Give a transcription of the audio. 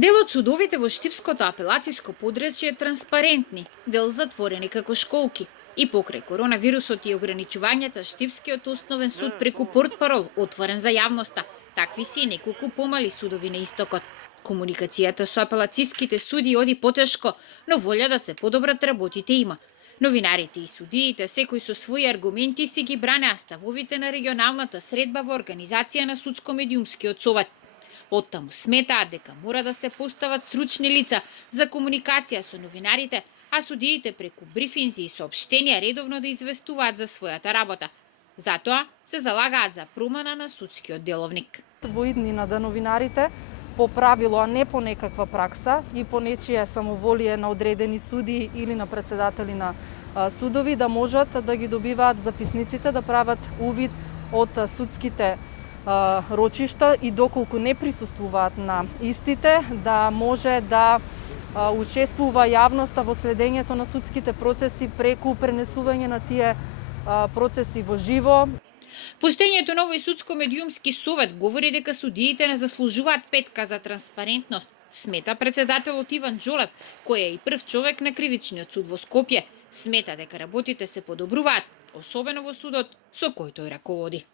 Дел од судовите во Штипското апелациско подречје е транспарентни, дел затворени како школки. И покрај коронавирусот и ограничувањата, Штипскиот основен суд преку портпарол отворен за јавноста. Такви си неколку помали судови на истокот. Комуникацијата со апелациските суди оди потешко, но волја да се подобрат работите има. Новинарите и судиите, секој со своји аргументи, си ги бранеа ставовите на регионалната средба во организација на судско-медиумскиот совет. Оттаму сметаат дека мора да се постават стручни лица за комуникација со новинарите, а судиите преку брифинзи и соопштенија редовно да известуваат за својата работа. Затоа се залагаат за промена на судскиот деловник. Во иднина да новинарите по правило, а не по некаква пракса и по нечие самоволие на одредени суди или на председатели на судови да можат да ги добиваат записниците, да прават увид од судските рочишта и доколку не присуствуваат на истите, да може да учествува јавноста во следењето на судските процеси преку пренесување на тие процеси во живо. Постоењето на овој судско-медиумски совет говори дека судиите не заслужуваат петка за транспарентност, смета председателот Иван Џолев, кој е и прв човек на кривичниот суд во Скопје. Смета дека работите се подобруваат, особено во судот со кој тој раководи.